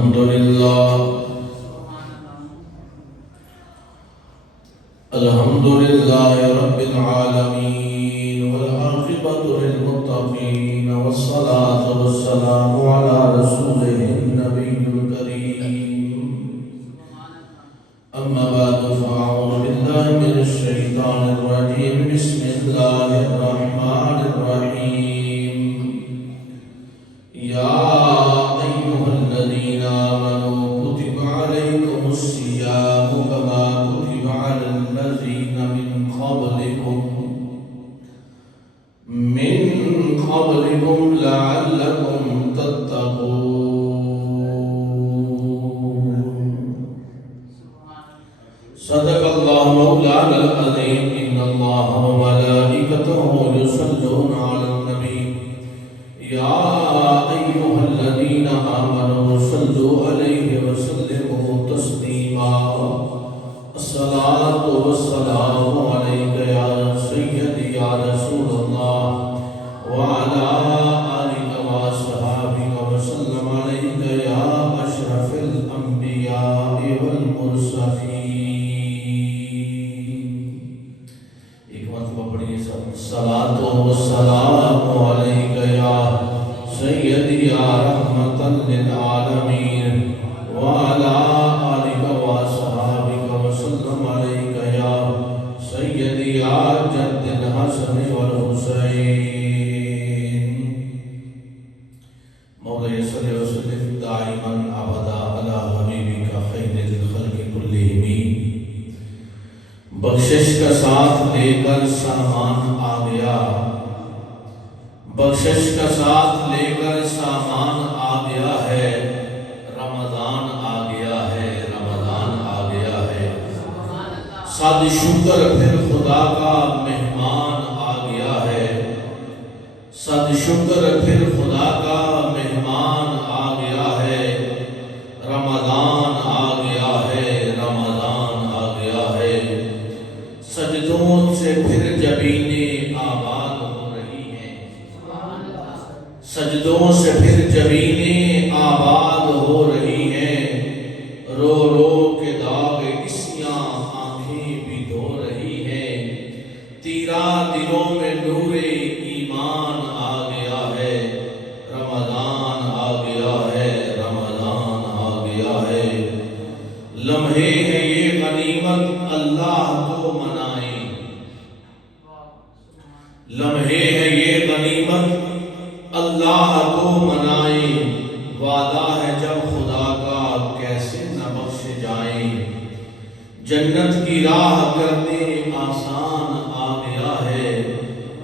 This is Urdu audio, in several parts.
الحمد لله رب العالمين والعاقبة للمتقين والصلاة والسلام على رسوله النبي الكريم أما بعد فأعوذ بالله من الشيطان الرجيم بسم الله الرحمن الرحيم يا أيها الذين آمنوا كتب عليكم الصيام كما كتب على الذين من قبلكم لعلكم تتقون صدق الله مولانا العظيم إن الله وملائكته يصلون على النبي يا أيها الذين آمنوا صلوا عليه وسلموا تسليما الصلاة والسلام عليك يا سيدي يا رسول الله وعلى آلك وصحابك وسلم عليك يا أشرف الأنبياء والمرسلين ایک مرتبہ پڑھیے الصلاة والسلام عليك يا سيدي يا رحمة للعالمين وعلى آلك وصحابك وسلم عليك يا سيدي يا جد الحسن والحسين مولاي صل وسلم دائما ابدا على حبيبك خير الخلق كلهم بخشش کا ساتھ لے کر سامان آ گیا بخشش کا ساتھ لے کر سامان آ گیا ہے رمضان آ گیا ہے رمضان آ گیا ہے صد شکر پھر خدا کا مہمان آ گیا ہے صد شکر پھر خدا کا مہمان آ گیا ہے رمضان آ گیا ہے رمضان آ گیا ہے سجدوں سے پھر جبینیں آباد ہو رہی ہیں سجدوں سے پھر جبینیں آباد ہو رہی ہیں رو رو کے داغ اسیاں آنکھیں بھی دھو رہی ہیں تیرا دلوں میں نور ایمان آ گیا ہے رمضان آ گیا ہے رمضان آ گیا ہے لمحے ہیں یہ غنیمت اللہ کو منائیں لمحے ہیں یہ غنیمت اللہ کو منائیں وعدہ ہے جب خدا کا کیسے نہ بخشے جائیں جنت کی راہ کرنے آسان آ گیا ہے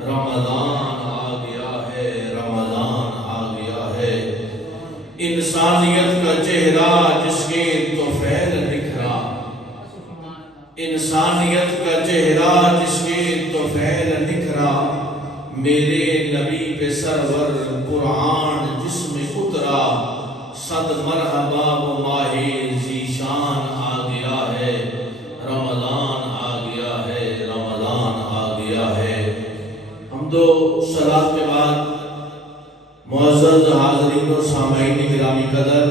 رمضان آ گیا ہے رمضان آ گیا ہے انسانیت کا چہرہ جس کے طفیل نکھرا انسانیت کا چہرہ جس کے طفیل نکھرا میرے نبی پہ سرور قرآن جس میں اترا صد مرحبا و ماہ ذیشان آ گیا ہے رمضان آ گیا ہے رمضان آ گیا ہے حمد و صلات کے بعد معزز حاضرین و سامعین گرامی قدر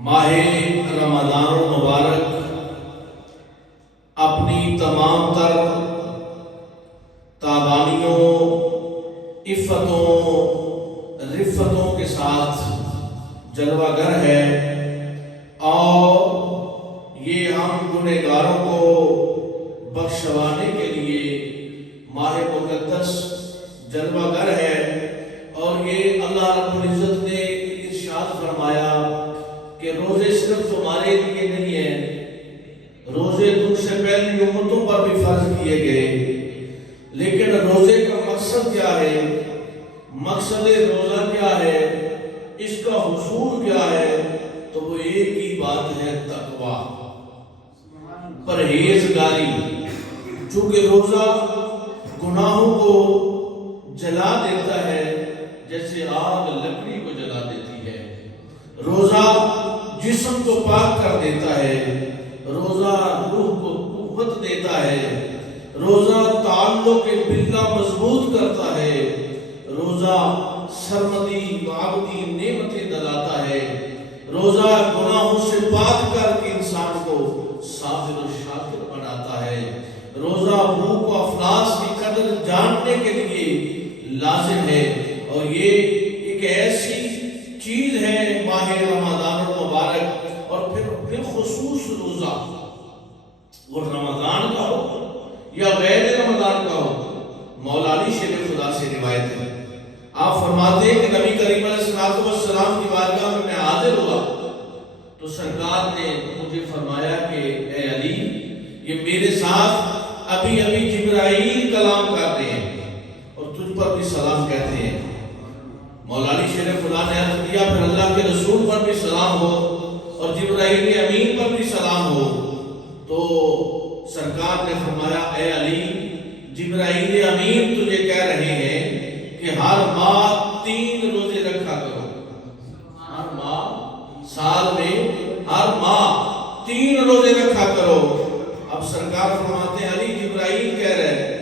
ماہ رمضان المبارک اپنی تمام تر تابانیوں عفتوں رفتوں کے ساتھ جلوہ گر ہے اور یہ ہم گنہگاروں کو بخشوانے کے لیے ماہ مقدس جلوہ گر ہے اور یہ اللہ رب العزت نے ارشاد فرمایا کہ روزے صرف تمہارے لیے نہیں ہیں روزے تم سے پہلی امتوں پر بھی فرض کیے گئے لیکن روزے کا مقصد کیا ہے مقصد روزہ کیا ہے اس کا حصول کیا ہے تو وہ ایک ہی بات ہے تقوی پرہیزگاری چونکہ روزہ گناہوں کو جلا دیتا ہے جیسے آگ لکڑی کو جلا دیتی ہے روزہ جسم کو پاک کر دیتا ہے روزہ روح کو قوت دیتا ہے روزہ تعلق باللہ مضبوط کرتا ہے روزہ سرمدی وعبدی نعمتیں دلاتا ہے روزہ گناہوں سے پاک کر کے انسان کو صابر و شاکر بناتا ہے۔ روزہ بھوک و افلاس کی قدر جاننے کے لیے لازم ہے، اور یہ ایک ایسی چیز ہے ماہ رمضان المبارک، اور پھر بالخصوص روزہ وہ رمضان کا ہو یا غیر رمضان کا ہو۔ مولا علی شیر خدا سے روایت ہے، آپ فرماتے ہیں کہ نبی کریم علیہ السلام کی بارگاہ میں حاضر ہوا تو سرکار نے مجھے فرمایا کہ اے علی، یہ میرے ساتھ ابھی ابھی جبرائیل کلام کرتے ہیں اور تجھ پر بھی سلام کہتے ہیں۔ مولا علی شیر خدا نے عرض کیا پھر اللہ کے رسول پر بھی سلام ہو اور جبرائیل امین پر بھی سلام ہو۔ تو سرکار نے فرمایا اے علی، جبرائیل امین تجھے کہہ رہے ہیں کہ ہر ماہ 3 روزے رکھا کرو، ہر ماہ، سال میں ہر ماہ 3 روزے رکھا کرو۔ اب سرکار فرماتے ہیں علی، جبرائیل کہہ رہے ہیں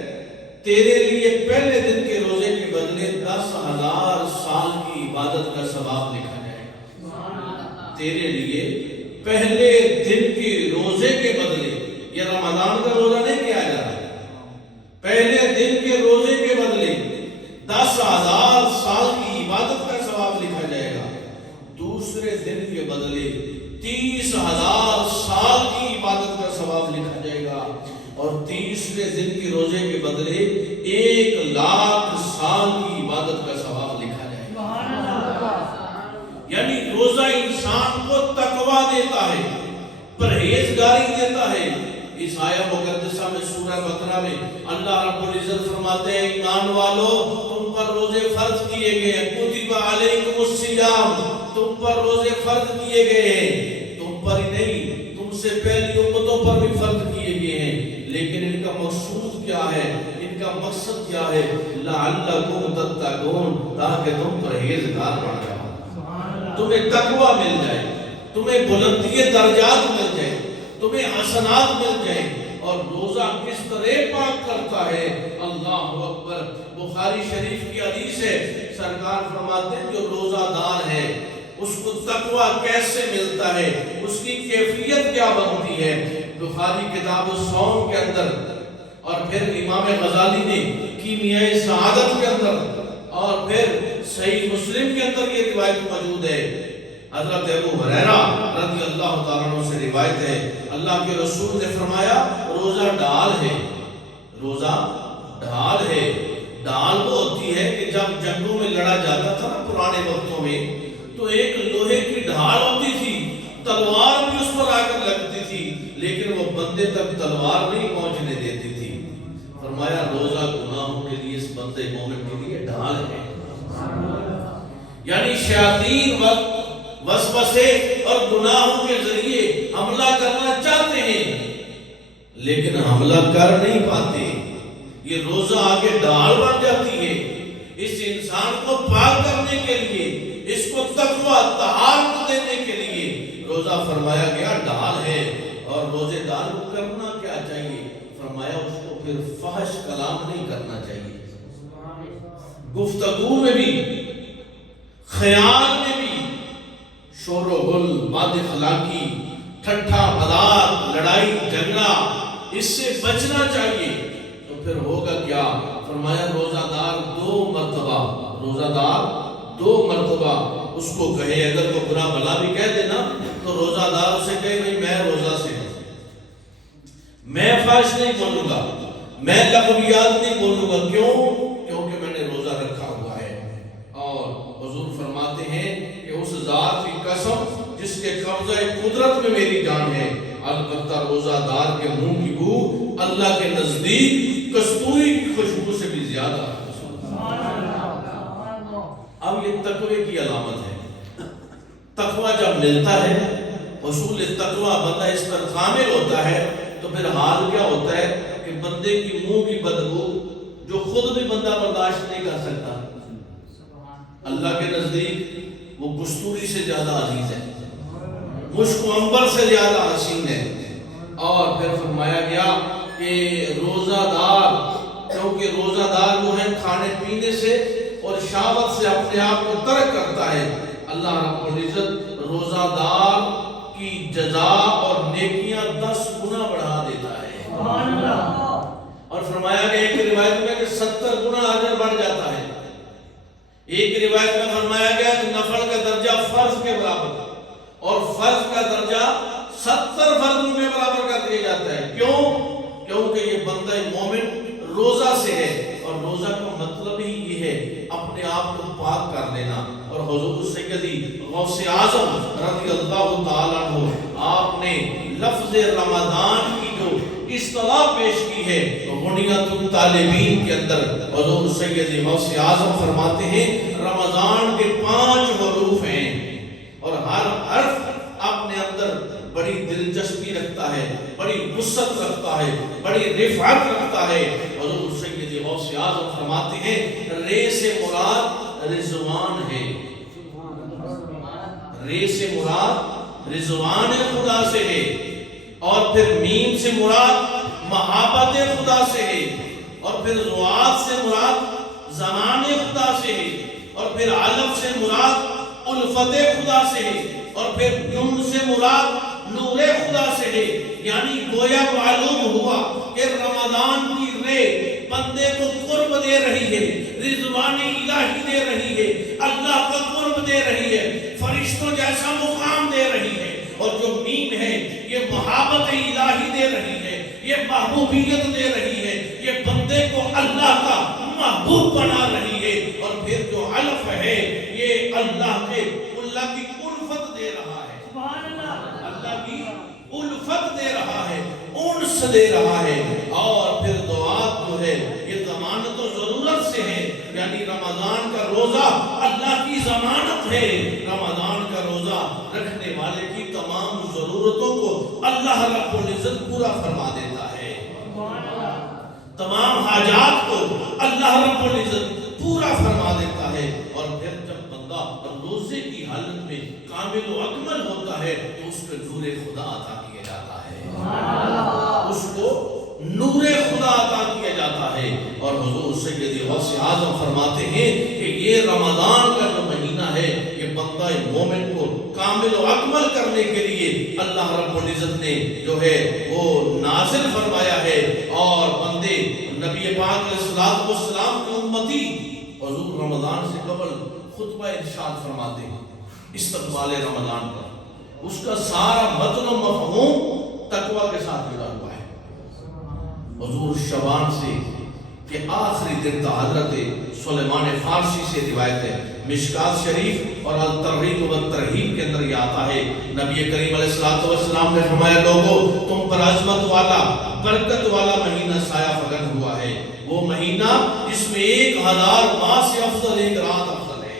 تیرے لیے پہلے دن کے روزے کے بدلے 10,000 سال کی عبادت کا ثواب لکھا جائے گا۔ تیرے لیے پہلے دن کے روزے کے بدلے، یہ رمضان کا روزہ نہیں کیا جا رہا، پہلے دن کے روزے کے بدلے 10,000 سال کی عبادت کا ثواب لکھا جائے گا۔ دوسرے دن کے بدلے 30,000 سال کی عبادت کا ثواب لکھا جائے گا، اور تیسرے دن کے روزے کے بدلے 1,00,000 سال کی عبادت کا ثواب لکھا جائے گا۔ یعنی روزہ انسان کو تقویٰ دیتا ہے، پرہیزگاری دیتا ہے۔ اس آیہ مقدسہ میں سورہ بقرہ میں اللہ رب العزت فرماتے ہیں ایمان والو تم پر روزے فرض کیے گئے ہیں، کتب علیکم الصیام، تم پر روزے فرض کیے گئے ہیں، تم پر ہی نہیں تم سے پہلی امتوں پر بھی فرض کیے گئے ہیں، لیکن ان کا مقصود کیا ہے، ان کا مقصد کیا ہے، لعلکم تتقون، تاکہ تم پرہیزگار بن جاؤ، تمہیں تقویٰ مل جائے، تمہیں بلندی درجات مل جائے، تمہیں حسنات مل جائیں۔ اور روزہ کس طرح پاک کرتا ہے، اللہ اکبر، بخاری شریف کی حدیث ہے، سرکار فرماتے ہیں جو روزہ دار ہے اس کو تقویٰ کیسے ملتا ہے، اس کی کیفیت کیا بنتی ہے۔ بخاری کتاب الصوم کے اندر، اور پھر امام غزالی نے کیمیائے سعادت کے اندر، اور پھر صحیح مسلم کے اندر یہ روایت موجود ہے۔ حضرت ابو ہریرہ رضی اللہ تعالیٰ عنہ سے روایت ہے، اللہ کے رسول نے فرمایا روزہ ڈھال ہے، روزہ ڈھال ہے۔ ڈھال وہ ہوتی ہے کہ جب جنگوں میں لڑا جاتا تھا نا پرانے وقتوں میں، تو ایک لوہے کی ڈھال ہوتی تھی، تلوار بھی اس پر آ کر لگتی تھی، لیکن وہ بندے تک تلوار نہیں پہنچنے دیتی تھی۔ فرمایا روزہ گناہوں کے لیے، اس بندے مومن کے لیے ڈھال ہے۔ یعنی شیاطین وسوسے اور گناہوں کے ذریعے حملہ کرنا چاہتے ہیں لیکن حملہ کر نہیں پاتے، یہ روزہ آگے ڈھال بن جاتی ہے اس انسان کو پاک کرنے کے لیے، اس کو تقویٰ طہارت دینے کے لیے روزہ فرمایا گیا ڈھال ہے۔ اور روزے دار کو کرنا کیا چاہیے، فرمایا اس کو پھر فحش کلام نہیں کرنا چاہیے، گفتگو میں بھی، خیال میں بھی شور و غل، بد اخلاقی، ٹھٹھا مذاق، لڑائی جھگڑا، اس سے بچنا چاہیے۔ تو پھر ہوگا کیا، فرمایا روزہ دار 2 مرتبہ، روزہ دار 2 مرتبہ اس کو کہے، اگر وہ برا بھلا بھی کہہ دینا تو روزہ دار اسے کہے بھئی میں روزہ سے ہوں، میں فحش نہیں بولوں گا، میں لغویات نہیں بولوں گا، کیوں؟ کیونکہ میں نے روزہ رکھا ہوا ہے۔ اور حضور فرماتے ہیں کہ اس ذات کی قسم جس کے قبضہ قدرت میں میری جان ہے، البتہ روزہ دار کے منہ کی بو اللہ کے نزدیک کستوری کی خوشبو سے بھی زیادہ۔ اب یہ تقوی کی علامت ہے، تقوی جب ملتا ہے، حصول تقوی بندہ اس پر کامل ہوتا ہے، تو پھر حال کیا ہوتا ہے کہ بندے کی منہ کی بدبو جو خود بھی بندہ برداشت نہیں کر سکتا، اللہ کے نزدیک وہ کستوری سے زیادہ عزیز ہے، مشک و عنبر سے زیادہ حسین ہے۔ اور پھر فرمایا گیا کہ روزہ دار، کیونکہ روزہ دار جو ہے کھانے پینے سے اور شہوت سے اپنے آپ کو ترک کرتا ہے، اللہ رب العزت روزہ دار کی جزا اور نیکیاں 10 گنا بڑھا دیتا ہے. سبحان اللہ. اور فرمایا کہ ایک روایت میں کہ 70 گنا اجر بڑھ جاتا ہے. ایک روایت میں فرمایا گیا کہ نفل کا درجہ فرض کے برابر اور فرض کا درجہ 70 فرضوں کے برابر کر دیا جاتا ہے. کیوں؟ کیونکہ یہ بندہ مومن روزہ سے ہے، اور روزہ کا مطلب ہی یہ ہے اپنے آپ کو پاک کر لینا. اور حضور سیدی غوث اعظم رضی اللہ تعالیٰ عنہ آپ نے لفظ رمضان کی جو اصطلاح پیش کی ہے غنیۃ الطالبین کے اندر حضور سیدی غوث اعظم فرماتے ہیں رمضان کے 5 حروف ہیں اور ہر حرف اپنے اندر بڑی دلچسپی رکھتا ہے، بڑی وسعت رکھتا ہے، بڑی رفعت رکھتا ہے. حضور سیدی غوث اعظم فرماتے ہیں رے سے مراد رضوان ہے، رے سے مراد رضوان خدا سے ہے، اور پھر میم سے مراد محبت خدا سے ہے، اور پھر ضاد سے مراد زمان خدا سے ہے، اور پھر علف سے مراد الفت خدا سے ہے، اور پھر نون سے مراد نور خدا سے ہے. یعنی گویا معلوم ہوا کہ رمضان کی رے بندے کو قرب دے رہی ہے، رضوان الہی دے رہی ہے، اللہ کا قرب دے رہی ہے، فرشتوں جیسا مقام دے رہی ہے. اور جو میم ہے یہ محبت الہی دے رہی ہے، یہ محبوبیت دے رہی ہے، یہ بندے کو اللہ کا محبوب بنا رہی ہے. اور پھر جو علف ہے یہ اللہ کی الفت دے رہا ہے، اللہ کی الفت دے رہا ہے، انس دے رہا ہے. اور پھر دعات جو ہے یہ ضمانت و ضرورت سے ہے. یعنی رمضان کا روزہ اللہ کی ضمانت ہے. رمضان کا روزہ رکھنے والے کی تمام ضرورتوں کو اللہ رب العزت پورا فرما دیتا ہے، تمام حاجات کو اللہ رب العزت پورا فرما دیتا ہے. اور پھر جب بندہ روزے کی حالت میں کامل و اکمل ہوتا ہے تو اس کو نور خدا عطا کیا جاتا ہے، اس کو نور خدا عطا کیا جاتا ہے. اور حضور سیدی غوث اعظم فرماتے ہیں کہ یہ رمضان کا جو مہینہ ہے یہ بندہ مومن کو کامل و اکمل کرنے کے لیے اللہ رب العزت نے جو ہے وہ نازل فرمایا ہے. اور بندے نبی پاک علیہ الصلوۃ والسلام کے امتی حضور رمضان سے قبل خطبہ ارشاد فرماتے ہیں استقبال رمضان پر. اس کا سارا متن و مفہوم تقوی کے ساتھ جڑا ہوا ہے. حضور شعبان سے کہ آخری دن تا حضرت سلیمان فارسی سے روایت ہے، مشکات شریف اور الترغیب و الترہیب کے اندر یہ آتا ہے نبی کریم علیہ الصلوۃ والسلام نے فرمایا لوگو تم پر عظمت والا برکت والا مہینہ سایہ فگن ہوا ہے، وہ مہینہ جس میں 1000 ماہ سے افضل ایک رات افضل ہے.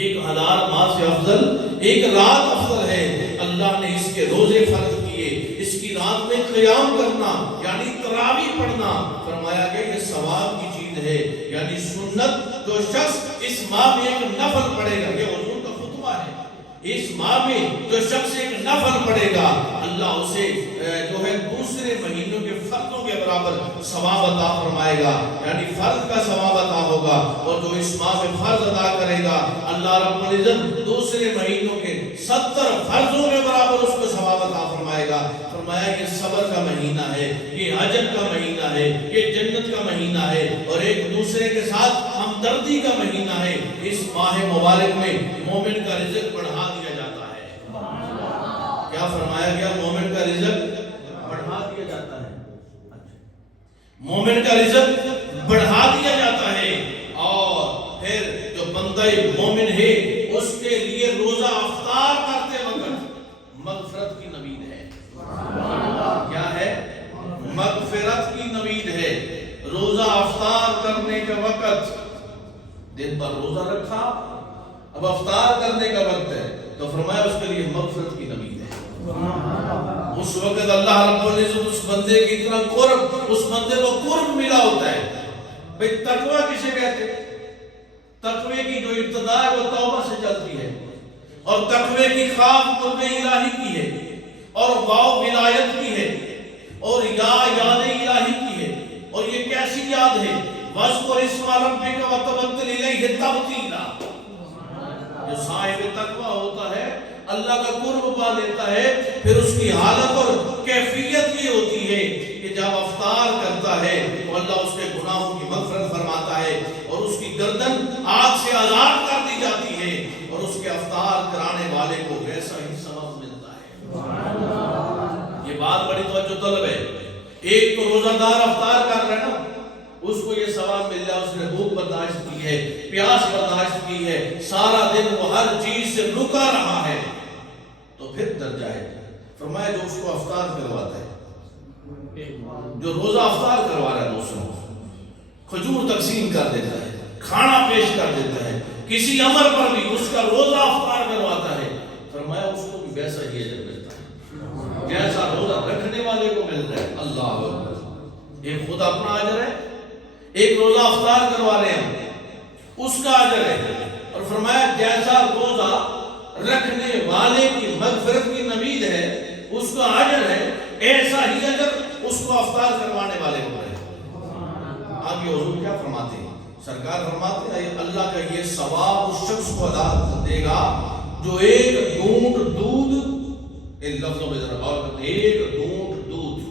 1000 ماہ سے افضل ایک رات افضل ہے. اللہ نے اس کے روزے فرض کیے، اس کی رات میں قیام کرنا یعنی تراویح پڑھنا. فرمایا کہ یہ ثواب کی چیز ہے. یعنی سنت جو شخص اس ماہ میں ایک نفل پڑھے گا، یہ حضور کا خطبہ ہے، اس ماہ میں جو شخص ایک نفل پڑھے گا اللہ اسے جو ہے دوسرے مہینوں کے فرضوں کے برابر ثواب عطا فرمائے گا. یعنی فرض کا ثواب عطا ہوگا. اور جو اس ماہ میں فرض ادا کرے گا اللہ رب العزت دوسرے مہینوں کے 70 فرضوں کے برابر اس کو ثواب عطا فرمائے گا. فرمایا کہ صبر کا مہینہ ہے، یہ حجت کا مہینہ ہے، یہ جنت کا مہینہ ہے، اور ایک دوسرے کے ساتھ ہمدردی کا مہینہ ہے. اس ماہ مبارک میں مومن کا رزق بڑھا دیا جاتا ہے. کیا فرمایا گیا؟ مومن کا رزق بڑھا دیا جاتا ہے. مومن کا رزق بڑھا دیا جاتا ہے. اور پھر جو بندہ مومن ہے اس کے لیے روزہ افطار کرتے وقت مغفرت کی نوید ہے. کیا ہے؟ مغفرت کی نوید ہے. روزہ افطار کرنے کا وقت، دن پر روزہ رکھا اب افطار کرنے کا وقت ہے تو فرمایا اس کے لیے مغفرت کی نوید ہے. اس وقت اللہ رب العزت اس بندے کی طرح قرب، اس بندے کو قرب ملا ہوتا ہے. بھئی تقوی کسے کہتے ہیں؟ تقوی کی جو ابتدا ہے وہ توبہ سے چلتی ہے، اور تقوی کی خواب قرب الہی کی ہے، اور واو ولایت کی ہے، اور یا یاد الہی کی ہے. اور یہ کیسی یاد ہے؟ وَاذْكُرِ اسْمَ رَبِّكَ وَتَبَتَّلْ إِلَيْهِ تَبْتِيلًا. جو صاحب تقویٰ ہوتا ہے اللہ کا قرب پا لیتا ہے، پھر اس کی حالت اور کیفیت یہ ہوتی ہے کہ جب افطار کرتا ہے تو اللہ اس کے گناہوں کی مغفرت فرماتا ہے اور اس کی گردن آگ سے آزاد کر دی جاتی ہے اور اس کے افطار کرانے والے کو ویسا ہی ثواب ملتا ہے۔ یہ بات بڑی توجہ طلب ہے۔ ایک تو روزہ دار افطار کر رہا ہے نا، اس کو یہ ثواب مل جائے، اس نے بھوک برداشت کی ہے، پیاس برداشت کی ہے، سارا دن وہ ہر چیز سے رکا رہا ہے، تو پھر درجہ ہے۔ فرمایا جو اس کو افطار کرواتا ہے، جو روزہ افطار کروا رہا ہے دوسروں کو، کھجور تقسیم کر دیتا ہے، کھانا پیش کر دیتا ہے، کسی امر پر بھی اس کا روزہ افطار کرواتا ہے، فرمایا اس کو بھی ویسا ہی اجر ملتا ہے جیسا روزہ رکھنے والے کو ملتا ہے۔ اللہ اکبر۔ ایک خود اپنا اجر ہے، ایک روزہ افطار کروا رہے ہیں اس کا اجر ہے، اور فرمایا جیسا روزہ رکھنے والے کی مغفرت کی نوید ہے اس کا اجر ہے، ایسا ہی اجر اس کو افطار کروانے والے کو ہے۔ آگے حضور کیا فرماتے ہیں؟ سرکار فرماتے ہیں اللہ کا یہ ثواب اس شخص کو ادا دے گا جو ایک گھونٹ دودھ، ان لفظوں میں ذرا غور کریں، ایک گھونٹ دودھ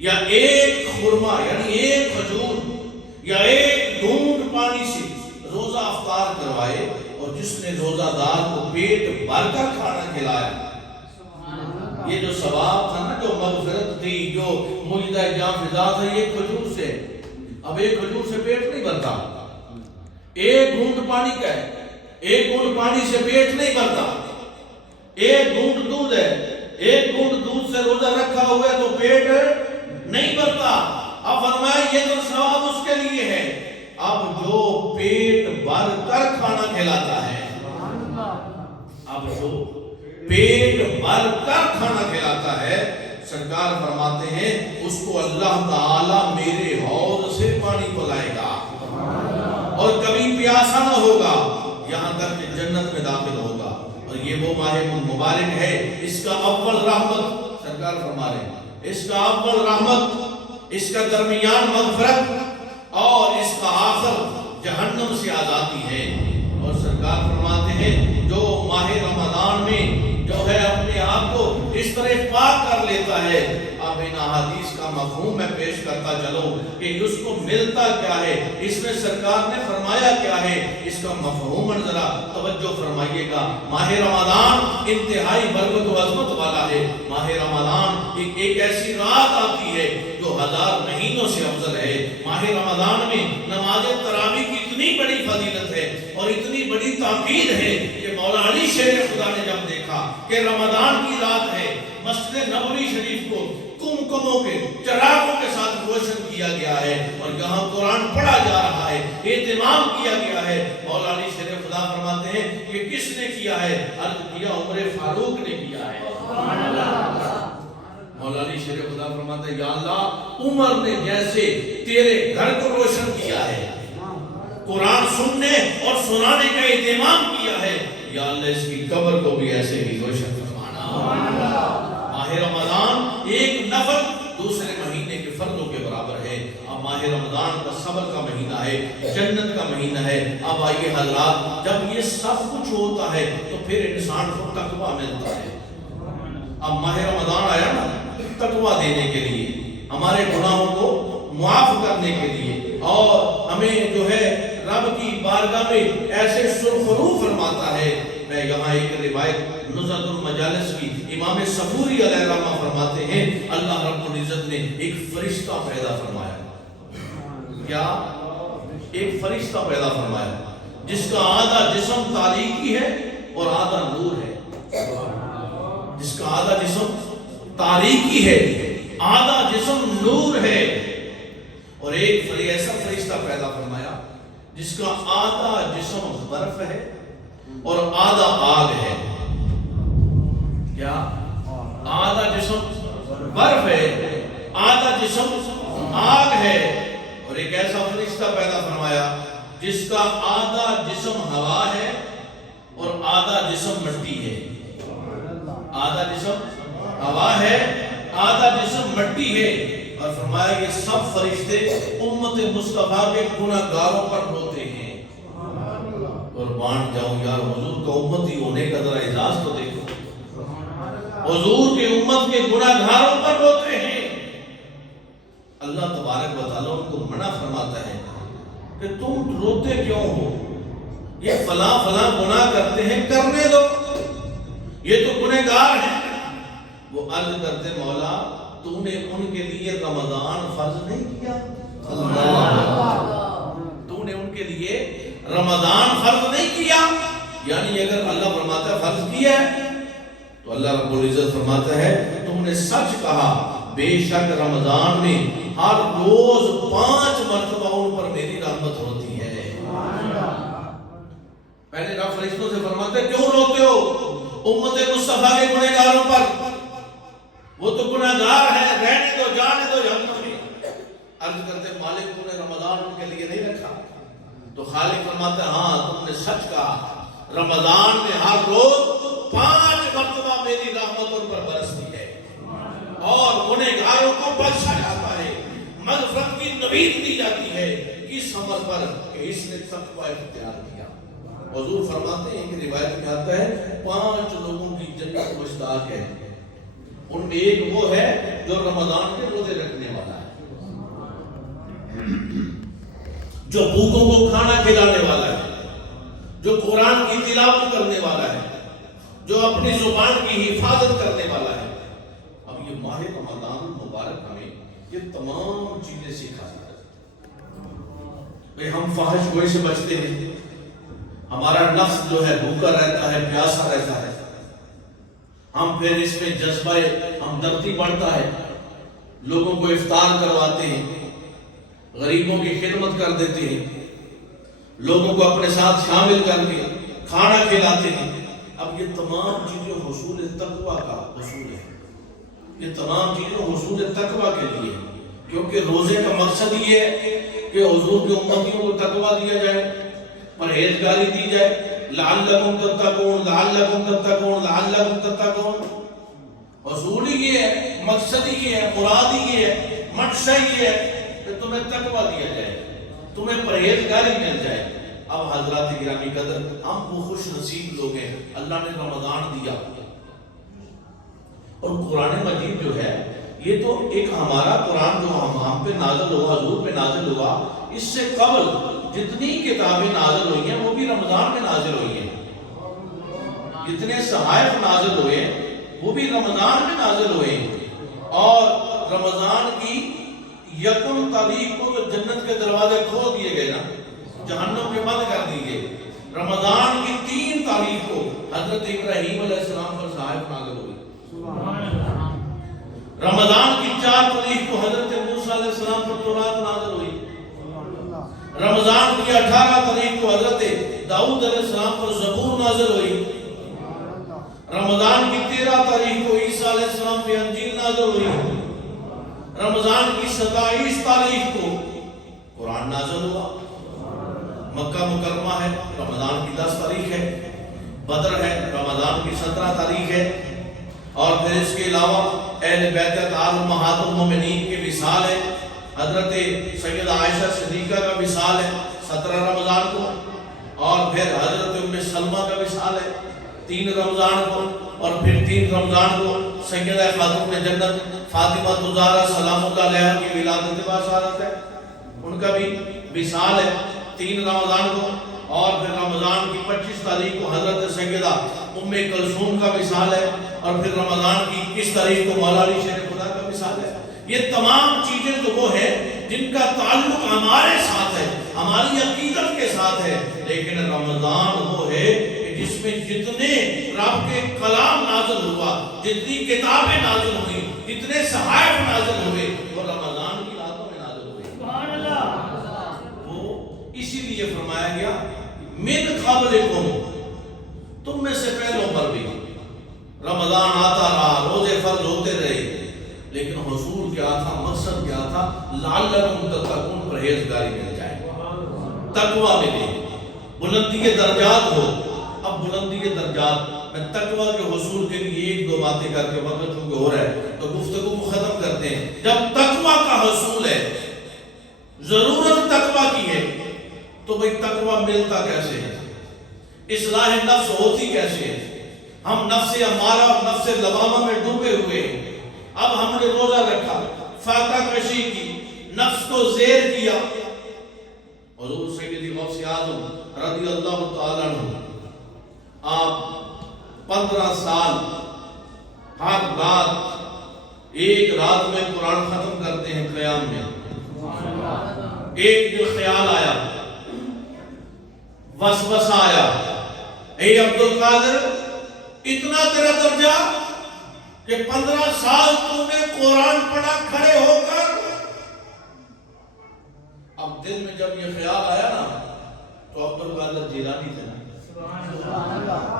یا ایک خرما یعنی ایک کھجور یا ایک گھونٹ پانی سے روزہ افطار کروائے، اور جس نے روزہ دار کو پیٹ بھر کر کھانا کھلایا، یہ جو ثواب تھا نا، جو مغفرت تھی، جو مجدہ جام فضا تھا، یہ کھجور سے، اب ایک کھجور سے پیٹ نہیں بھرتا، ایک گھونٹ پانی کا ہے، ایک گھونٹ پانی سے پیٹ نہیں بھرتا، ایک گھونٹ دودھ ہے، ایک گھونٹ دودھ سے روزہ رکھا ہوا ہے تو پیٹ نہیں بھرتا۔ اب فرمایا یہ تو ثواب اس کے لیے ہے، اب جو پیٹ بھر کر کھانا کھلاتا ہے، اب جو پیٹ بھر کر کھانا کھلاتا ہے، سرکار فرماتے ہیں اس کو اللہ تعالی میرے حوض سے پانی پلائے گا اور کبھی پیاسا نہ ہوگا یہاں تک کہ جنت میں داخل ہوگا۔ اور یہ وہ ماہ مبارک ہے، اس کا اول رحمت، سرکار فرما رہے ہیں اس کا اول رحمت، اس کا درمیان مغفرت اور اس کا آخر جہنم سے آزادی ہے۔ اور سرکار فرماتے ہیں جو ماہ رمضان میں جو ہے اپنے آپ کو اس طرح پاک کر لیتا ہے، اب ان احادیث کا مفہوم میں پیش کرتا چلوں کہ اس کو ملتا کیا ہے، اس میں سرکار نے فرمایا کیا ہے، اس کا مفہوم ذرا توجہ فرمائیے گا۔ ماہ رمضان انتہائی برکت و عظمت والا ہے۔ ماہ رمضان ایک ایسی رات آتی ہے جو 1000 مہینوں سے افضل ہے۔ ماہ رمضان میں نماز تراویح کی اتنی بڑی فضیلت ہے اور اتنی بڑی تاکید ہے کہ مولا علی شیر خدا نے جب دیکھا کہ رمضان کی رات ہے، مسجد نبوی شریف کو کمکموں کے چراغوں کے ساتھ روشن کیا گیا ہے اور یہاں قرآن پڑھا جا رہا ہے، اہتمام کیا گیا ہے۔ مولا علی شیر خدا فرماتے ہیں کہ کس نے کیا ہے؟ عرض کیا عمر فاروق نے کیا ہے۔ مولا علی شیر خدا فرماتے ہیں یا اللہ عمر نے جیسے تیرے گھر کو روشن کیا ہے، قرآن سننے اور سنانے کا اہتمام کیا ہے، یا اللہ اس کی قبر کو بھی ایسے ہی روشن فرمانا۔ ماہ رمضان ایک نفل دوسرے مہینے کے فرضوں کے برابر ہے۔ اب ماہ رمضان کا صبر کا مہینہ ہے، جنت کا مہینہ ہے۔ اب آئیے حضرات، جب یہ سب کچھ ہوتا ہے تو پھر انسان کو تقویٰ ملتا ہے۔ اب ماہ رمضان آیا نا تقویٰ دینے کے لیے، ہمارے گناہوں کو معاف کرنے کے لیے، اور ہمیں جو ہے رب کی بارگاہ میں ایسے سرخرو فرماتا ہے۔ میں یہاں ایک روایت نزہت المجالس کی امام صبوری علیہ الرحمہ فرماتے ہیں اللہ رب العزت نے ایک فرشتہ پیدا فرمایا۔ کیا؟ ایک فرشتہ پیدا فرمایا جس کا آدھا جسم تاریکی ہے اور آدھا نور ہے، جس کا آدھا جسم تاریکی ہے، آدھا جسم نور ہے، اور ایک ایسا فرشتہ پیدا فرمایا جس کا آدھا جسم برف ہے اور آدھا آگ ہے۔ کیا؟ آدھا جسم برف ہے، آدھا جسم آگ ہے، اور ایک ایسا فرشتہ پیدا فرمایا جس کا آدھا جسم ہوا ہے اور آدھا جسم مٹی ہے۔ آدھا جسم ہوا ہے، آدھا جسم مٹی ہے، اور فرمایا یہ سب فرشتے امت مصطفیٰ کے گناہگاروں پر روتے ہیں۔ اور قربان جاؤں یار، حضور کا امتی ہونے کا ذرا اعزاز تو دیکھو. حضور کی امت کے گناہ گاروں پر روتے ہیں. اللہ تبارک و تعالیٰ ان کو منع فرماتا ہے کہ تم روتے کیوں ہو؟ یہ فلاں فلاں گناہ کرتے ہیں، کرنے دو، یہ تو گنہگار ہیں. وہ عرض کرتے مولا تو نے ان کے لیے رمضان فرض نہیں کیا؟ تو نے ان کے لیے رمضان فرض نہیں کیا. یعنی اگر اللہ فرماتا ہے فرض کیا ہے تو اللہ رب العزت فرماتا ہے تم نے سچ کہا، بے شک رمضان میں ہر روز 5 مرتبہ ان پر میری رحمت ہوتی ہے. پہلے رب فرشتوں سے فرماتے ہیں کیوں روتے ہو امت مصطفیٰ کے گنہگاروں پر؟ وہ تو گنہگار ہے، رہنے دو، جانے دو جہنم میں. عرض کرتے مالک تو نے رمضان ان کے لیے نہیں رکھا؟ تو خالق فرماتا ہے ہاں تم نے سچ کہا، رمضان میں ہر روز 5 مرتبہ میری رحمت ان پر برستی ہے اور گنہگاروں کو بخشا جاتا ہے، مغفرت کی نوید دی جاتی ہے. کس عمل پر؟ کہ اس نے تقوی اختیار کیا. حضور فرماتے ہیں کہ روایت میں آتا ہے 5 لوگوں کی جنت مشتاق ہے. ان میں ایک وہ ہے جو رمضان کے روزے رکھنے والا ہے، جو بھوکوں کو کھانا کھلانے والا ہے، جو قرآن کی تلاوت کرنے والا ہے، جو اپنی زبان کی حفاظت کرنے والا ہے. اب یہ ماہ رمضان المبارک ہمیں یہ تمام چیزیں سکھاتی ہے. ہم فحش گوئی سے بچتے ہیں، ہمارا نفس جو ہے بھوکا رہتا ہے، پیاسا رہتا ہے. ہم پھر اس میں جذبہ ہمدردی بڑھتا ہے، لوگوں کو افطار کرواتے ہیں، غریبوں کی خدمت کر دیتے ہیں، لوگوں کو اپنے ساتھ شامل کر کے کھانا کھلاتے ہیں. اب یہ تمام چیزیں حصول تقوی کا حصول ہے. یہ تمام چیزیں حصول تقوی کے لیے، کیونکہ روزے کا مقصد یہ ہے کہ حضور کی امتیوں کو تقوی دیا جائے، پرہیزگاری دی جائے. لعلکم تتقون، لعلکم تتقون، لعلکم تتقون. حصول یہ ہے، مقصد یہ ہے، مراد یہ ہے، منشا یہ ہے کہ تمہیں تقوی دیا جائے، تمہیں پرہیزگاری مل جائے. اب حضرات گرامی قدر، ہم وہ خوش نصیب لوگ ہیں، اللہ نے رمضان دیا. اور قرآن مجید جو ہے یہ تو ایک ہمارا قرآن جو ہم پہ نازل ہوا، حضور پہ نازل ہوا، اس سے قبل جتنی کتابیں نازل ہوئی ہیں وہ بھی رمضان میں نازل ہوئی ہیں. جتنے صحائف نازل ہوئے وہ بھی رمضان میں نازل ہوئے. اور رمضان کی 1 تاریخ کو جو جنت کے دروازے کھول دیے گئے نا، جہنم کے بند کر دیے گئے. رمضان کی 3 تاریخ کو حضرت ابراہیم علیہ السلام پر صحائف نازل ہوئی. رمضان کی 4 تاریخ کو حضرت موسیٰ علیہ السلام پر تورات نازل ہوئی. رمضان کی 18 تاریخ کو حضرت داؤد علیہ السلام پر زبور نازل ہوئی. رمضان کی 13 تاریخ کو عیسیٰ علیہ السلام پہ انجیل نازل ہوئی. رمضان کی 27 تاریخ کو قرآن نازل ہوا. مکہ مکرمہ ہے، رمضان کی 10 تاریخ ہے. بدر ہے، رمضان کی 17 تاریخ ہے. اور پھر اس کے علاوہ اہل بیت امہات المومنین کی مثال ہے، حضرت سیدہ عائشہ صدیقہ کا مثال ہے 17 رمضان کو. اور پھر حضرت ام سلمہ کا مثال ہے 3 رمضان کو. اور پھر 3 رمضان کو سیدہ خاتون جنت فاطمہ الزہرا سلام اللہ علیہا کی ولادت بشارت ہے، ان کا بھی مثال ہے 3 رمضان کو. اور پھر رمضان کی 25 تاریخ کو حضرت سیدہ ام کلثوم کا مثال ہے. اور پھر رمضان کی 21 تاریخ کو مولا علی شیر خدا کا مثال ہے. یہ تمام چیزیں تو وہ ہیں جن کا تعلق ہمارے ساتھ ہے، ہماری عقیدت کے ساتھ ہے. لیکن رمضان وہ ہے کہ جس میں جتنے رب کے کلام نازل ہوا، جتنی کتابیں نازل ہوئی، جتنے صحائف نازل ہوئے، وہ رمضان کی راتوں میں نازل ہوئے. سبحان اللہ. وہ اسی لیے فرمایا گیا من قبلکم، تم میں سے پہلوں پر بھی رمضان آتا رہا، روزے فرض ہوتے رہے، لیکن حصول کیا تھا، مقصد کیا تھا؟ لعلکم تتقون، پرہیزگاری مل جائے، تقوی ملے، بلندی درجات ہو. اب بلندی درجات میں تقوی کے حصول کے لیے 1-2 باتیں کر کے وقت چونکہ ہو رہا ہے تو گفتگو کو ختم کرتے ہیں. جب تقوی کا حصول ہے، ضرورت تقوی کی ہے، تو بھئی تقوی ملتا کیسے ہے؟ اصلاح نفس ہوتی کیسے ہے؟ ہم نفس امارہ اور نفس لوامہ میں ڈوبے ہوئے ہیں۔ اب ہم نے روزہ رکھا، فاقہ کشی کی، نفس کو زیر کیا۔ حضور سیدی غوث اعظم رضی اللہ تعالیٰ عنہ آپ 15 سال ہر رات ایک رات میں قرآن ختم کرتے ہیں قیام میں۔ ایک دن خیال آیا، وسوسہ آیا، اے عبد القادر اتنا تیرا درجہ کہ 15 سال تو نے قرآن پڑھا کھڑے ہو کر۔ اب دل میں جب یہ خیال آیا نا تو عبد القادر جیلانی تھے نا،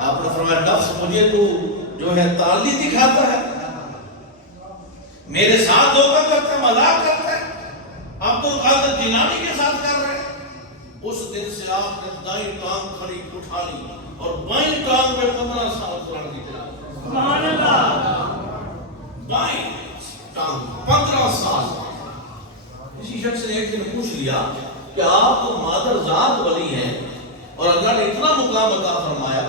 آپ نے فرمایا نفس مجھے تو جو ہے تعلی دکھاتا ہے، میرے ساتھ دھوکہ کرتا ہے، مذاق کرتا ہے، عبد القادر جیلانی کے ساتھ کر رہے ہیں۔ اس دن سے آپ نے دائیں ٹانگ کھڑی اٹھا لی اور بائیں ٹانگ میں 15 سال قرآن کی تلاوت۔ سبحان اللہ! دائیں ٹانگ 15 سال۔ کسی شخص نے ایک دن پوچھ لیا کہ آپ تو مادر ذات ولی ہیں اور اللہ نے اتنا مقام عطا فرمایا،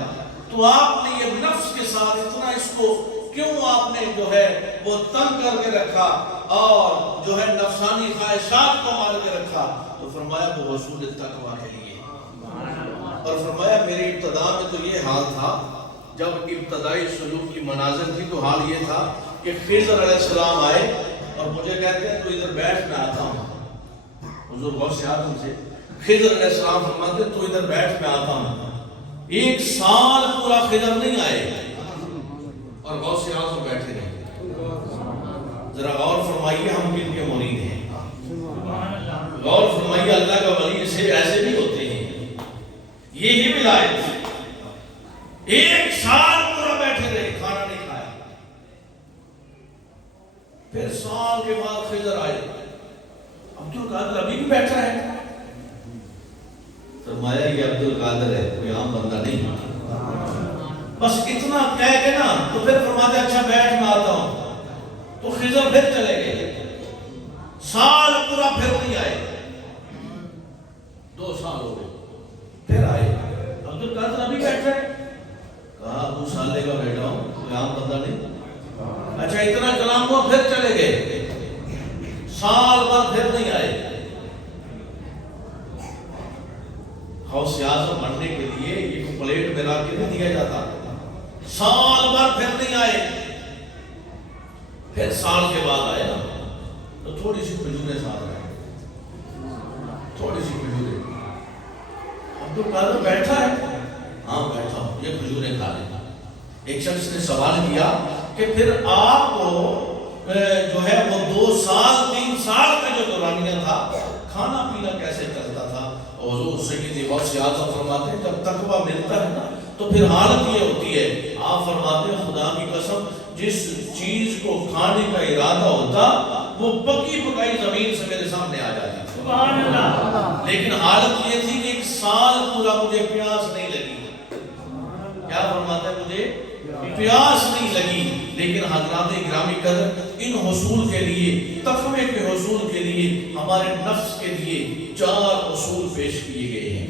تو آپ نے یہ نفس کے ساتھ اتنا اس کو کیوں آپ نے جو ہے وہ تنگ کر کے رکھا اور جو ہے نفسانی خواہشات کو مار کے رکھا؟ تو فرمایا وہ حصول تقویٰ کے لیے۔ اور فرمایا میری ابتدا میں تو یہ حال تھا، جب ابتدائی سلوک کی مناظر تھی تو حال یہ تھا کہ خضر علیہ السلام آئے اور مجھے کہتے ہیں تو ادھر بیٹھ میں آتا ہوں۔ حضور غوث اعظم سے خضر علیہ السلام فرماتے تو ادھر بیٹھ میں آتا ہوں۔ 1 سال پورا خضر نہیں آئے اور غوث اعظم بیٹھے رہے۔ ذرا غور فرمائیے ہم کن کے مرید ہیں، غور فرمائیے اللہ کا ولی سے ایسے بھی ہوتے ہیں، یہی ولایت۔ 1 سال پورا بیٹھے رہے، کھانا نہیں کھایا۔ پھر سال کے بعد خضر آئے، عبد القادر ابھی بھی بیٹھا ہے۔ فرمایا یہ عبد القادر ہے، کوئی عام بندہ نہیں۔ بس اتنا کہہ کے نا تو پھر فرماتے اچھا بیٹھ میں آتا ہوں، تو خضر پھر چلے گئے۔ سال پورا پھر نہیں آئے، 2 سال ہو گئے، پھر آئے۔ عبد القادر ابھی بیٹھا ہے، کہا ابو سالے کا بیٹا ہوں، کوئی عام بندہ نہیں۔ اچھا اتنا کلام ہوا، پھر چلے گئے، سال بعد پھر نہیں آئے۔ غوث اعظم بننے کے لیے یہ پلیٹ میں رکھ کے نہیں دیا جاتا، سال بعد پھر نہیں آئے۔ پھر سال کے بعد آئے نا تو تھوڑی سی کھجوریں ساتھ آئے، تھوڑی سی کھجوریں۔ عبد القادر بیٹھا ہے، ہاں بیٹھا ہوں، یہ کھجوریں کھا لیں۔ ایک شخص نے سوال کیا کہ پھر آپ کو جو ہے وہ 2 سال 3 سال کا جو دورانیہ تھا کھانا پینا کیسے چلتا تھا؟ حضور سیدی غوث اعظم فرماتے ہیں جب تقویٰ ملتا ہے نا تو پھر حالت یہ ہوتی ہے، آپ فرماتے ہیں خدا کی قسم جس چیز کو کھانے کا ارادہ ہوتا وہ پکی پکائی زمین سے میرے سامنے آ جاتی۔ سبحان اللہ! لیکن حالت یہ تھی کہ 1 سال پورا مجھے پیاس نہیں لگی۔ کیا فرماتا ہے؟ مجھے پیاس نہیں لگی۔ لیکن حضرات گرامی قدر ان حصول کے لیے، تقوی کے حصول کے لیے، ہمارے نفس کے لیے 4 اصول پیش کیے گئے ہیں۔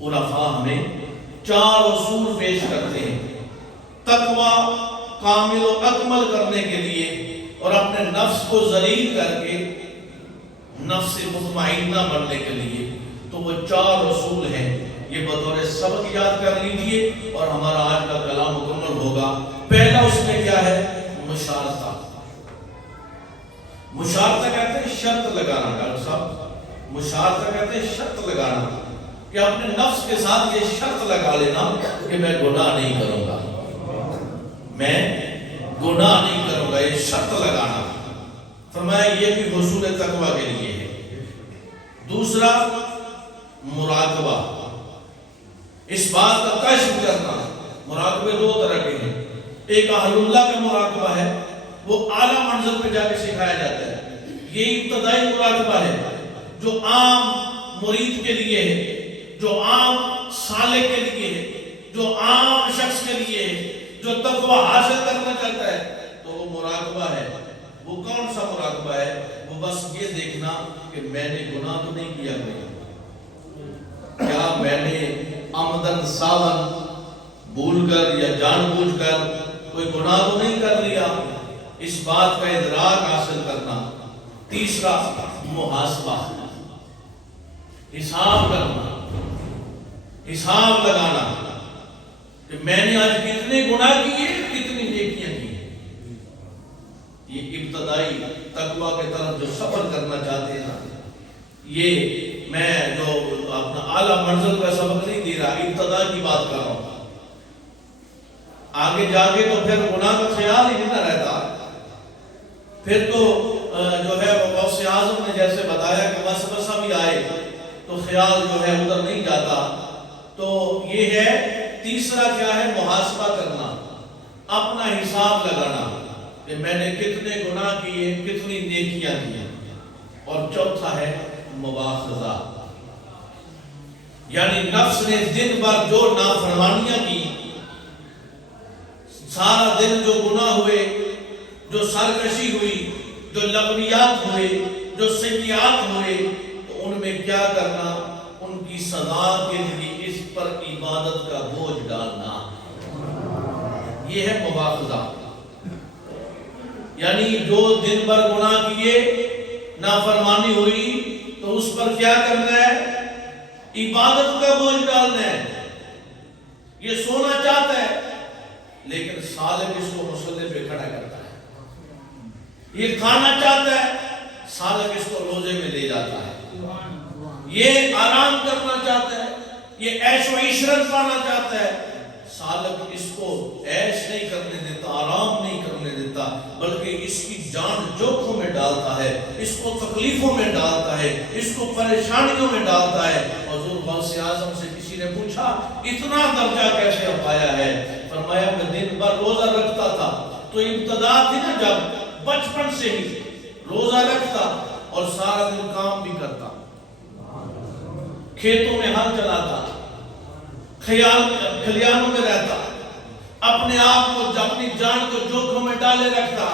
عرفاء ہمیں 4 اصول پیش کرتے ہیں تقوی کامل و اکمل کرنے کے لیے اور اپنے نفس کو ذلیل کر کے نفس مطمئنہ بننے کے لیے۔ تو وہ 4 اصول ہیں، یہ بطور سبق یاد کر لیجئے اور ہمارا آج کا کلام مکمل ہوگا۔ پہلا اس میں کیا ہے؟ مشارطہ۔ مشارطہ کہتے ہیں شرط لگانا۔ ڈاکٹر صاحب مشارطہ کہتے ہیں شرط لگانا، کہ اپنے نفس کے ساتھ یہ شرط لگا لینا کہ میں گناہ نہیں کروں گا، میں گناہ نہیں کروں گا، یہ شرط لگانا۔ فرمایا یہ بھی حصول تقویٰ کے لیے ہے۔ دوسرا مراقبہ، اس بات کا کشف کرنا۔ مراقبے 2 طرح کے ہیں، ایک اہل اللہ کا مراقبہ ہے، وہ اعلیٰ منزل پہ جا کے سکھایا جاتا ہے۔ یہ ابتدائی مراقبہ ہے جو عام مرید کے لیے ہے، جو عام سالک کے لیے ہے، جو عام شخص کے لیے ہے، جو تقویٰ حاصل کرنا چاہتا ہے، تو وہ مراقبہ ہے۔ وہ کون سا مراقبہ ہے؟ وہ بس یہ دیکھنا کہ میں نے گناہ تو نہیں کیا، کیا میں نے آمدن ساون بھول کر یا جان بوجھ کر کوئی گناہ تو نہیں کر لیا، اس بات کا ادراک حاصل کرنا۔ تیسرا محاسبہ، حساب کرنا، حساب لگانا کہ میں نے آج کتنے گناہ کیے، کتنی نیکیاں کی۔ یہ ابتدائی تقویٰ کے طرف جو سفر کرنا چاہتے ہیں نا، یہ میں جو اپنا اعلیٰ منزل کا سبق نہیں دے رہا، ابتدا کی بات کر رہا ہوں۔ آگے جا کے تو پھر گناہ کا خیال ہی نہیں رہتا، پھر تو جو ہے وہ غوث اعظم نے جیسے بتایا کہ وسوسہ بھی آئے تو خیال جو ہے ادھر نہیں جاتا۔ تو یہ ہے تیسرا کیا ہے، محاسبہ کرنا، اپنا حساب لگانا کہ میں نے کتنے گناہ کیے، کتنی نیکیاں کی۔ اور چوتھا ہے مواخذہ، یعنی نفس نے دن بھر جو نافرمانیاں کی، سارا دن جو گناہ ہوئے، جو سرکشی ہوئی، جو لغویات ہوئے، جو سیئات ہوئے، تو ان میں کیا کرنا، ان کی سزا کے لیے اس پر عبادت کا بوجھ ڈالنا، یہ ہے مواخذہ۔ یعنی جو دن بھر گناہ کیے، نافرمانی ہوئی، تو اس پر کیا کرنا ہے، عبادت کا بوجھ ڈالنا ہے۔ یہ سونا چاہتا ہے لیکن سالک اس کو مصلی پہ کھڑا کرتا ہے، یہ کھانا چاہتا ہے، سالک اس کو روزے میں لے جاتا ہے، یہ آرام کرنا چاہتا ہے، یہ عیش و عشرت پانا چاہتا ہے، سالک اس کو عیش نہیں کرنے دیتا، آرام نہیں کرنے دیتا، بلکہ اس کی جان جوکھوں میں ڈالتا ہے، اس کو تکلیفوں میں ڈالتا ہے، اس کو پریشانیوں میں ڈالتا ہے۔ حضور غوث اعظم سے کسی نے پوچھا اتنا درجہ کیسے پایا ہے؟ فرمایا میں دن بھر روزہ رکھتا تھا، تو ابتدا تھی نا جب بچپن سے ہی روزہ رکھتا اور سارا دن کام بھی کرتا، کھیتوں میں ہل چلاتا، کھلیانوں میں رہتا، اپنے آپ کو اپنی جان کو جوکھوں میں ڈالے رکھتا،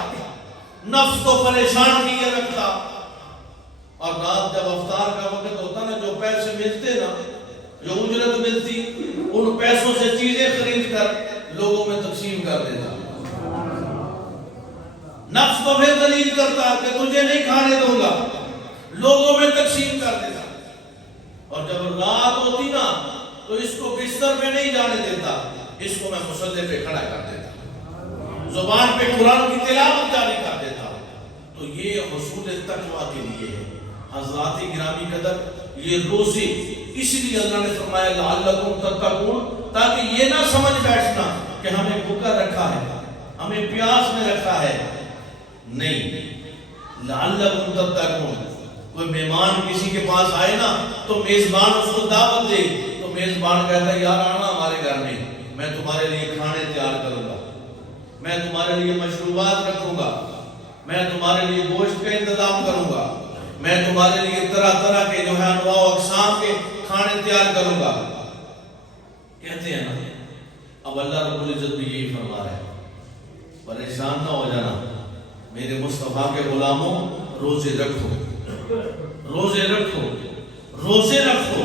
نفس کو پریشان کیے رکھتا، اور رات جب افطار کا وقت ہوتا نا، جو پیسے ملتے نا، جو اجرت ملتی، ان پیسوں سے چیزیں خرید کر لوگوں میں تقسیم کر دیتا، نفس کو پھر دلیل کرتا کہ تجھے نہیں کھانے دوں گا، لوگوں میں تقسیم کر دیتا، اور جب رات ہوتی نا تو اس کو بستر پہ نہیں جانے دیتا، اس کو میں مصلی پہ کھڑا کر دیتا، زبان پہ قرآن کی تلاوت جاری کر دیتا۔ تو یہ حصول تقویٰ کے لیے ہے۔ حضرات گرامی قدر، یہ روزے اس لیے اللہ نے فرمایا لعلکم تتقون، تاکہ یہ نہ سمجھ بیٹھنا کہ ہمیں بھوکا رکھا ہے، ہمیں پیاس میں رکھا ہے، نہیں، لعلکم تتقون۔ کوئی مہمان کسی کے پاس آئے نا تو میزبان اس کو دعوت دے، تو میزبان کہتا ہے یار آنا ہمارے گھر میں تمہارے لیے کھانے تیار کروں گا، میں تمہارے لیے مشروبات رکھوں گا، میں تمہارے لیے گوشت کا انتظام کروں گا، میں تمہارے لیے طرح طرح کے جو ہے انواع و اقسام کے کھانے تیار کروں گا، کہتے ہیں نا۔ اب اللہ رب العزت بھی یہی فرما رہا ہے، پریشان نہ ہو جانا میرے مصطفیٰ کے غلاموں، روزے رکھو، روزے رکھو، روزے رکھو،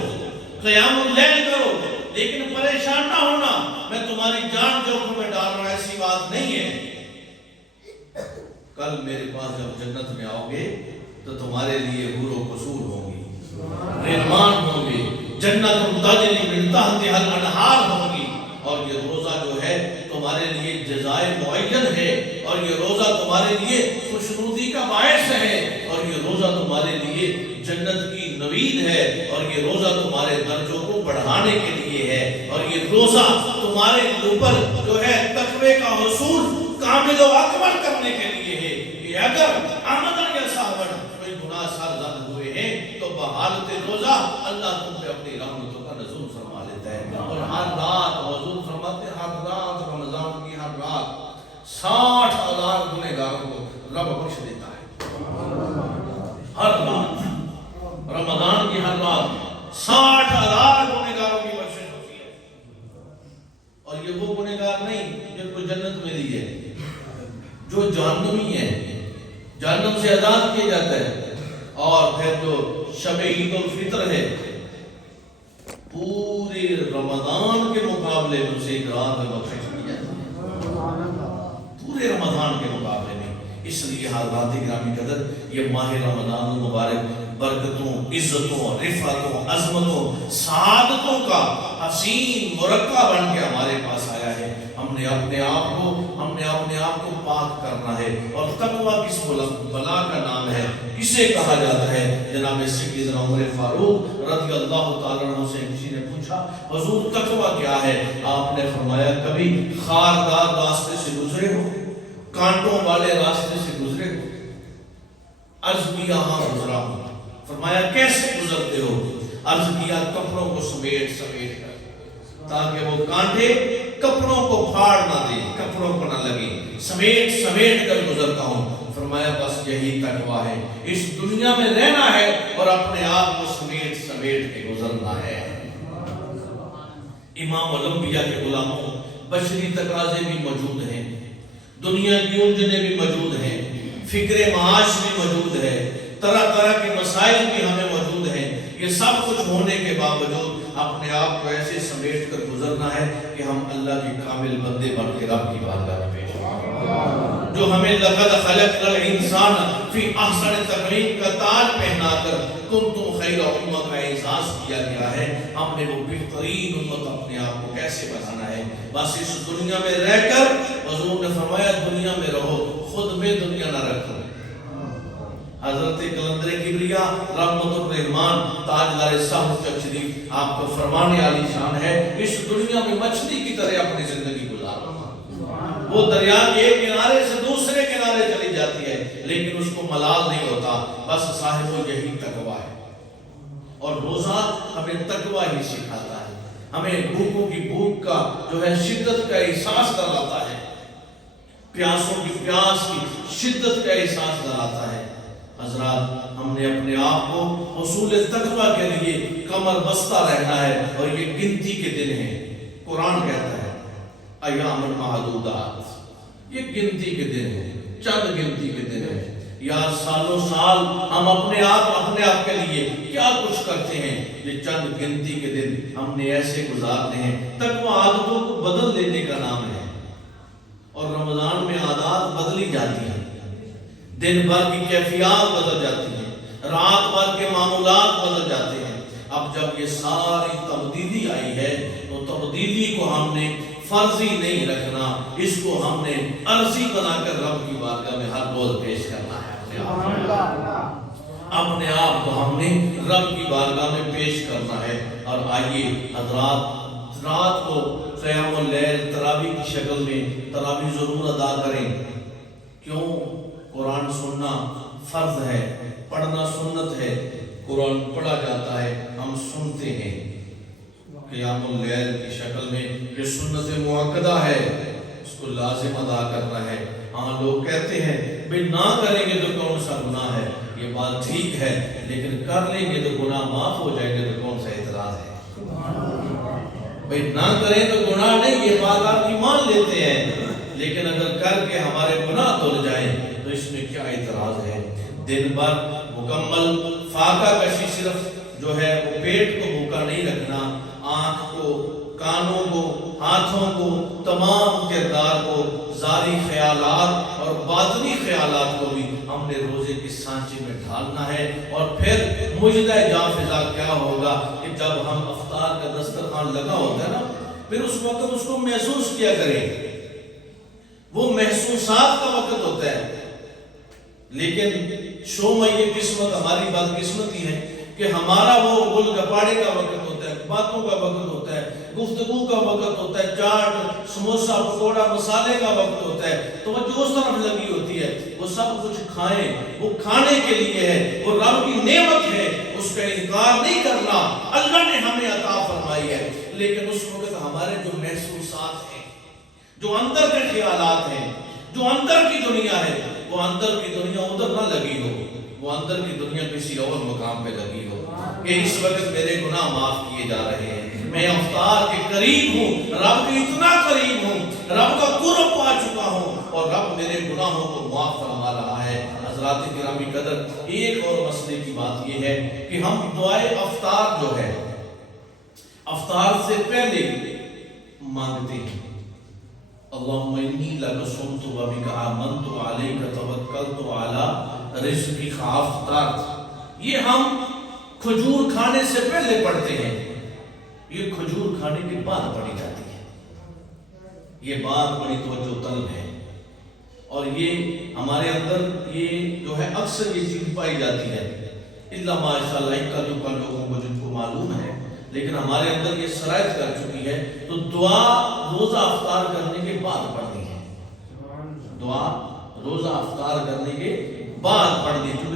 قیام اللیل کرو، لیکن پریشان نہ ہونا میں تمہاری جان جوکھوں میں ڈال رہا، ایسی بات نہیں ہے۔ کل میرے پاس جب جنت میں آؤ گے تو تمہارے لیے حور و قصور ہوں گی، رحمان ہوں گے، جنت تجری من تحتہا الانہار ہوں گی، اور یہ روزہ جو ہے تمہارے لیے جزائے معین ہے، اور یہ روزہ تمہارے لیے خوشنودی کا باعث ہے، اور یہ روزہ تمہارے لیے جنت کی نوید ہے، اور یہ روزہ تمہارے درجوں کو بڑھانے کے لیے ہے، اور یہ روزہ تمہارے اوپر جو ہے تقوی کا حصول کامل و اکمل کرنے کے لیے ہے کہ اگر آمدن یا صاحبن کوئی گناہ سرزد ہوئے ہیں تو بحالت روزہ اللہ تم پہ اپنی رحمتوں کا نزول فرما لیتا ہے، اور ہر رات حضور فرماتے ہیں ہر رات رمضان کی ہر رات 60,000 گنہگاروں کو رب بخش دیتا ہے، ہر رات رمضان کی ہر رات 60,000 گنہگاروں کی بخشش ہوتی ہے، اور یہ وہ گنہگار نہیں جن کو جنت ملی ہے، جو جہنمی ہے، جہنم سے آزاد کیا جاتا ہے، اور پھر جو شب عید الفطر ہے پورے رمضان کے مقابلے میں اسے ایک رات میں بخشش کی جاتی ہے، پورے رمضان کے مقابلے میں۔ اس لیے حضرات گرامی قدر یہ ماہ رمضان المبارک برکتوں، عزتوں، رفعتوں، عظمتوں، سعادتوں کا حسین مرقع بن کے ہمارے پاس آیا ہے۔ ہم نے اپنے آپ کو پاک کرنا ہے، اور تقویٰ کس بلا کا نام ہے، کسے کہا جاتا ہے؟ جناب سیدنا عمر فاروق رضی اللہ تعالیٰ عنہ سے کسی نے پوچھا حضور تقویٰ کیا ہے؟ آپ نے فرمایا کبھی خاردار راستے سے گزرے ہو، کانٹوں والے راستے سے گزرے ہو؟ عرض کیا ہاں گزرا ہوں۔ فرمایا کیسے گزرتے ہو؟ عرض کیا کپڑوں کو سمیٹ کر، تاکہ وہ کانٹے کپڑوں کو پھاڑ نہ دے، کپڑوں کو نہ لگے، سمیٹ کر گزرتا ہوں۔ فرمایا بس یہی تقویٰ ہے، اس دنیا میں رہنا ہے اور اپنے آپ کو سمیٹ کے گزرنا ہے۔ امام الانبیاء کے غلاموں، بشری تقاضے بھی موجود ہیں، دنیا کی الجھنیں بھی موجود ہیں، فکر معاش بھی موجود ہے، طرح طرح کے مسائل بھی ہمیں موجود ہیں۔ یہ سب کچھ ہونے کے باوجود اپنے آپ کو ایسے سمیٹ کر گزرنا ہے کہ ہم اللہ کے کامل بندے بن کے رب کی بارگاہ میں پیش ہوں، جو ہمیں لقد خلقنا الانسان فی احسن تقویم کا تاج پہنا کر کنتم خیر امہ کا اعزاز کیا گیا ہے۔ ہم نے وہ بہترین امت اپنے آپ کو کیسے بنانا ہے؟ بس اس دنیا میں رہ کر، حضور نے فرمایا دنیا میں رہو، خود میں دنیا نہ رکھو۔ حضرت قلندر کبریا رحمت الرحمان تاجدار صاحب شریف آپ کو فرمانے والی شان ہے، اس دنیا میں مچھلی کی طرح اپنی زندگی گزارو۔ وہ دریا کے ایک کنارے سے دوسرے کنارے چلی جاتی ہے، لیکن اس کو ملال نہیں ہوتا، بس صاحب وہ یہی تقویٰ ہے۔ اور روزہ ہمیں تقویٰ ہی سکھاتا ہے، ہمیں بھوکوں کی بھوک کا جو ہے شدت کا احساس دلاتا ہے، پیاسوں کی پیاس کی شدت کا احساس دلاتا ہے۔ حضرات ہم نے اپنے آپ کو حصول تقویٰ کے لیے کمر بستہ رہنا ہے، اور یہ گنتی کے دن ہیں۔ قرآن کہتا ہے ایام معدودات، یہ گنتی کے دن ہیں، چند گنتی کے دن ہیں۔ یا سالوں سال ہم اپنے آپ کے لیے کیا کچھ کرتے ہیں، یہ چند گنتی کے دن ہم نے ایسے گزارنے ہیں۔ تقویٰ عادتوں کو بدل دینے کا نام ہے، اور رمضان میں عادات بدلی جاتی ہیں، دن بھر کی کیفیات بدل جاتی ہیں، رات بھر کے معمولات بدل جاتے ہیں۔ اب جب یہ ساری تبدیلی آئی ہے تو تبدیلی کو ہم نے فرضی نہیں رکھنا، اس کو ہم نے عرضی بنا کر رب کی بارگاہ میں ہر روز پیش کرنا ہے۔ اپنے آپ کو ہم نے رب کی بارگاہ میں پیش کرنا ہے۔ اور آئیے حضرات رات کو قیام اللیل تراویح کی شکل میں تراویح ضرور ادا کریں۔ کیوں؟ قرآن سننا فرض ہے، پڑھنا سنت ہے۔ قرآن پڑھا جاتا ہے، ہم سنتے ہیں۔ قیام اللیل کی شکل میں یہ سنت مؤکدہ ہے، اس کو لازم ادا کرنا ہے۔ ہاں لوگ کہتے ہیں بھئی نہ کریں گے تو کون سا گناہ ہے، یہ بات ٹھیک ہے، لیکن کر لیں گے تو گناہ معاف ہو جائیں گے تو کون سا اعتراض ہے؟ بھئی نہ کریں تو گناہ نہیں، یہ بات آپ کی مان لیتے ہیں، لیکن اگر کر کے ہمارے گناہ دھل جائیں تو اس میں کیا اعتراض ہے؟ دن بھر مکمل فاقہ کشی صرف جو ہے وہ پیٹ کو بھوکا نہیں رکھنا، آنکھ کو، کانوں کو، ہاتھوں کو، تمام کردار کو، ظاہری خیالات اور باطنی خیالات کو بھی ہم نے روزے کی سانچے میں ڈھالنا ہے۔ اور پھر مجدہ جافزہ کیا ہوگا کہ جب ہم افطار کا دسترخوان لگا ہوتا ہے نا، پھر اس وقت اس کو محسوس کیا کریں، وہ محسوسات کا وقت ہوتا ہے۔ لیکن شوم یہ قسمت ہماری بدقسمتی ہے کہ ہمارا وہ گل گپاڑے کا وقت ہوتا ہے، باتوں کا وقت ہوتا ہے، گفتگو کا وقت ہوتا ہے، چاٹ سموسہ پکوڑا مسالے کا وقت ہوتا ہے، تو وہ جو اس طرف لگی ہوتی ہے وہ سب کچھ کھائیں، وہ کھانے کے لیے ہے، وہ رب کی نعمت ہے، اس کا انکار نہیں کرنا، اللہ نے ہمیں عطا فرمائی ہے۔ لیکن اس وقت ہمارے جو محسوسات ہیں، جو اندر کے خیالات ہیں، جو اندر کی دنیا ہے، وہ اندر کی دنیا ادھر نہ لگی ہو، وہ اندر کی دنیا کسی اور مقام پہ لگی ہو کہ اس وقت میرے گناہ معاف کیے جا رہے ہیں، میں افطار کے قریب ہوں، رب کے اتنا قریب ہوں، رب کا قرب پا چکا ہوں، اور رب میرے گناہوں کو معاف فرما رہا ہے۔ حضرات گرامی قدر، ایک اور مسئلے کی بات یہ ہے کہ ہم دعائے افطار جو ہے افطار سے پہلے مانگتے ہیں اللہم انی لک صمت و بک آمنت و علیک توکلت علی رزقک افطرت. یہ ہم کھجور کھانے سے پہلے پڑھتے ہیں. یہ کھجور کھانے کے بعد پڑھی جاتی ہے. یہ بات بڑی توجہ طلب ہے اور یہ ہمارے اندر یہ جو ہے اکثر یہ چیز پائی جاتی ہے الا ماشاءاللہ اکا دکا لوگوں کو جن کو معلوم ہے، لیکن ہمارے اندر یہ سرایت کر چکی ہے. تو دعا روزہ افطار کرنے کے بعد پڑھنی ہے. دعا روزہ افطار کرنے کے بعد پڑھنی ہے.